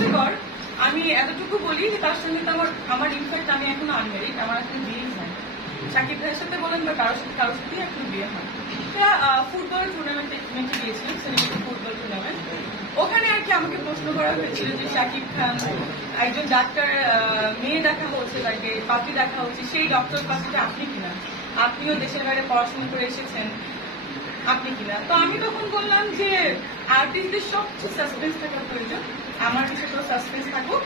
হাস্যকর। আমি এতটুকু বলি যে তার সঙ্গে তো আমার ইনফ্যাক্ট আমি এখনো আনমেরিড, আমার এখনো বিয়ে হয়। শাকিব ভাইয়ের সাথে বলেন বা কারোর সাথে এখনো বিয়ে হয়। এটা ফুটবল টুর্নামেন্টে গিয়েছিলাম, সেলিব্রিটি ফুটবল টুর্নামেন্ট। ওখানে আর কি আমাকে প্রশ্ন করা হয়েছিল যে শাকিব খান একজন ডাক্তার, মেয়ে দেখা হচ্ছে, তাকে পাপি দেখা হচ্ছে, সেই ডক্টর পাশে আপনি কিনা, আপনিও দেশের বাইরে পড়াশোনা করে এসেছেন, আপনি কিনা। তো আমি তখন বললাম যে আর্টিস্টদের সবচেয়ে সাসপেন্স থাকার প্রয়োজন, আমার বিষয়টা সাসপেন্স থাকুক,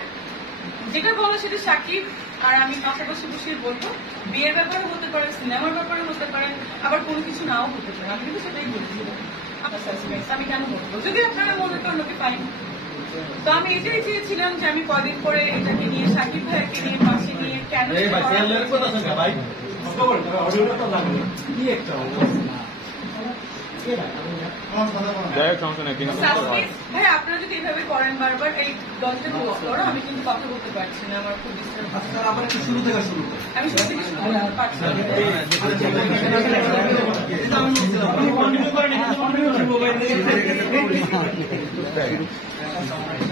যেটা বলো সেটা শাকিব আর আমি পাশাপাশি বসে বলবো। বিয়ের ব্যাপারে হতে পারে, সিনেমার ব্যাপারে হতে পারে, আবার কোনো কিছু নাও হতে পারে। আমি কিন্তু সেটাই বলছিলাম, আমার সাসপেন্স আমি কেন বলবো, যদি আপনারা মনে করেন ওকে পাই। তো আমি এটাই চেয়েছিলাম যে আমি কদিন পরে এটাকে নিয়ে শাকিব ভাইকে নিয়ে পাশে নিয়ে কেন ভাই আপনারা যদি এইভাবে করেন বারবার এই দলটা ক্লোজ করো, আমি কিন্তু কথা বলতে পারছি না, আমার খুব ডিস্টার্ব হচ্ছে। আমি শুরু থেকে শুরু করতে পারছি না।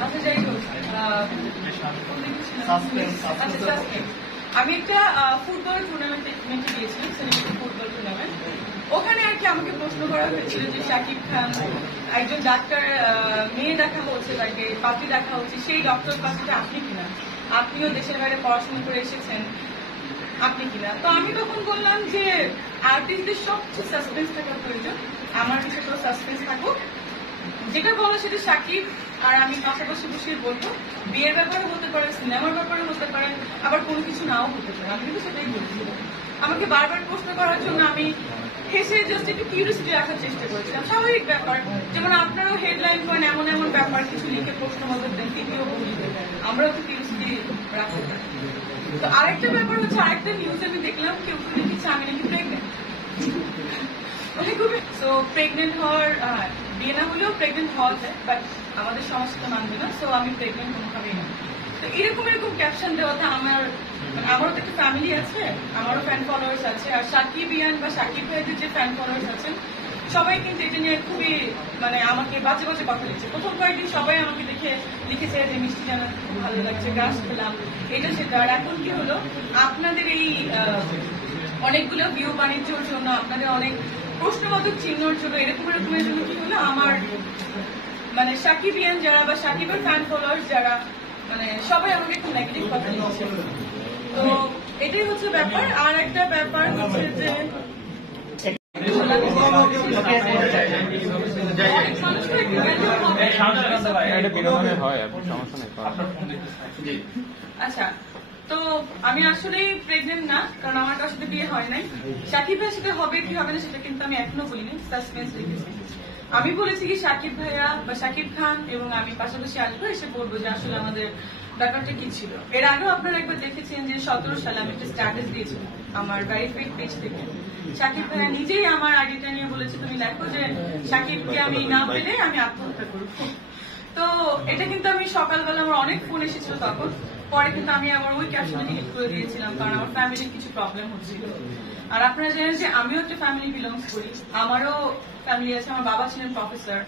আচ্ছা যাই হোক, আমি একটা ফুটবল টুর্নামেন্টে গিয়েছিলাম, সেলিব্রিটি ফুটবল টুর্নামেন্ট। ওখানে আর কি আমাকে প্রশ্ন করা হয়েছিল যে শাকিব খান একজন ডাক্তার, মেয়ে দেখা হচ্ছে, তাকে পাপি দেখা হচ্ছে, সেই ডক্টর পাশে আপনি কিনা, আপনিও দেশের বাইরে পড়াশোনা করে এসেছেন, আপনি কিনা। তো আমি তখন বললাম যে আর্টিস্টদের সবচেয়ে সাসপেন্স থাকার প্রয়োজন, আমার বিষয়টা সাসপেন্স থাকুক, যেটা বলো সেটা শাকিব আর আমি পাশাপাশি বসে বলবো। বিয়ের ব্যাপারে হতে পারে, সিনেমার ব্যাপারে হতে পারে, আবার কোনো কিছু নাও হতে পারে। আমি কিন্তু সেটাই বলছিলাম। আমাকে বারবার প্রশ্ন করার জন্য আমি হেসে জাস্ট একটু কিউরিয়াসিটি রাখার চেষ্টা করেছিলাম, স্বাভাবিক ব্যাপার। যেমন আপনারাও হেডলাইন করেন এমন এমন ব্যাপার কিছু লিখে প্রশ্ন মতো দেন, তৃতীয় বলিতে আমরাও তো কিউরিয়াসিটি রাখতে পারি। তো আরেকটা ব্যাপার হচ্ছে, আরেকটা নিউজ আমি দেখলাম কেউ লিখেছে আমি নাকি প্রেগনেন্ট। সো প্রেগনেন্ট হওয়ার, বিয়ে না হলেও প্রেগনেন্ট হওয়া যায়, বাট আমাদের সমস্যাটা মানবে না, সো আমি প্রেগনেন্ট কোনোভাবেই না। তো এরকম ক্যাপশন দেওয়াতে আমারও তো একটা ফ্যামিলি আছে, আমারও ফ্যান ফলোয়ার্স আছে, আর শাকিব ইয়ান বা শাকিব ভাইদের যে ফ্যান ফলোয়ার্স আছেন সবাই কিন্তু এটা নিয়ে খুবই আমাকে বাজে বাজে কথা লিখছে। প্রথম কয়েকদিন সবাই আমাকে দেখে লিখেছে যে মিষ্টি জানা খুব ভালো লাগছে, গাছ খেলাম, এটা সেটা। আর এখন কি হলো, আপনাদের এই অনেকগুলো ভিউ বাণিজ্যর জন্য, আপনাদের অনেক প্রশ্নবোধক চিহ্নর জন্য, এরকমের জন্য কি হলো, আমার শাকিব ইয়ান যারা বা শাকিবের ফ্যান ফলোয়ার্স যারা, সবাই আমাকে একটু নেগেটিভ কথা লিখছে। তো এটাই হচ্ছে ব্যাপার। আর একটা ব্যাপার হচ্ছে যে আচ্ছা, তো আমি আসলে প্রেগনেন্ট না, কারণ আমার কার সাথে বিয়ে হয় নাই। শাকিব ভাইয়ের সাথে হবে কি হবে না সেটা কিন্তু আমি এখনো বলিনি, সাসপেন্স রেখেছি। আমি বলেছি কি শাকিব ভাইয়া বা শাকিব খান এবং আমি পাশাপাশি আসবো, এসে বলবো যে আসলে আমাদের ব্যাপারটা কি ছিল। এর আগেও আপনারা একবার দেখেছেন যে 17 সালে আমি একটা স্ট্যাটাস দিয়েছিলাম আমার ভেরিফাইড পেজ থেকে। শাকিব ভাইয়া নিজেই আমার আইডিটা নিয়ে বলেছে তুমি দেখো যে শাকিবকে আমি না পেলে আমি আত্মহত্যা করবো। তো এটা কিন্তু আমি সকালবেলা আমার অনেক ফোন এসেছিল তখন, পরে কিন্তু আমি আবার ওই ক্যাপশনে ডিলিট করে দিয়েছিলাম, কারণ আমার ফ্যামিলির কিছু প্রবলেম হচ্ছিল। আর আপনারা জানেন যে আমিও একটা ফ্যামিলি বিলংস করি, আমারও ফ্যামিলি আছে, আমার বাবা ছিলেন প্রফেসর।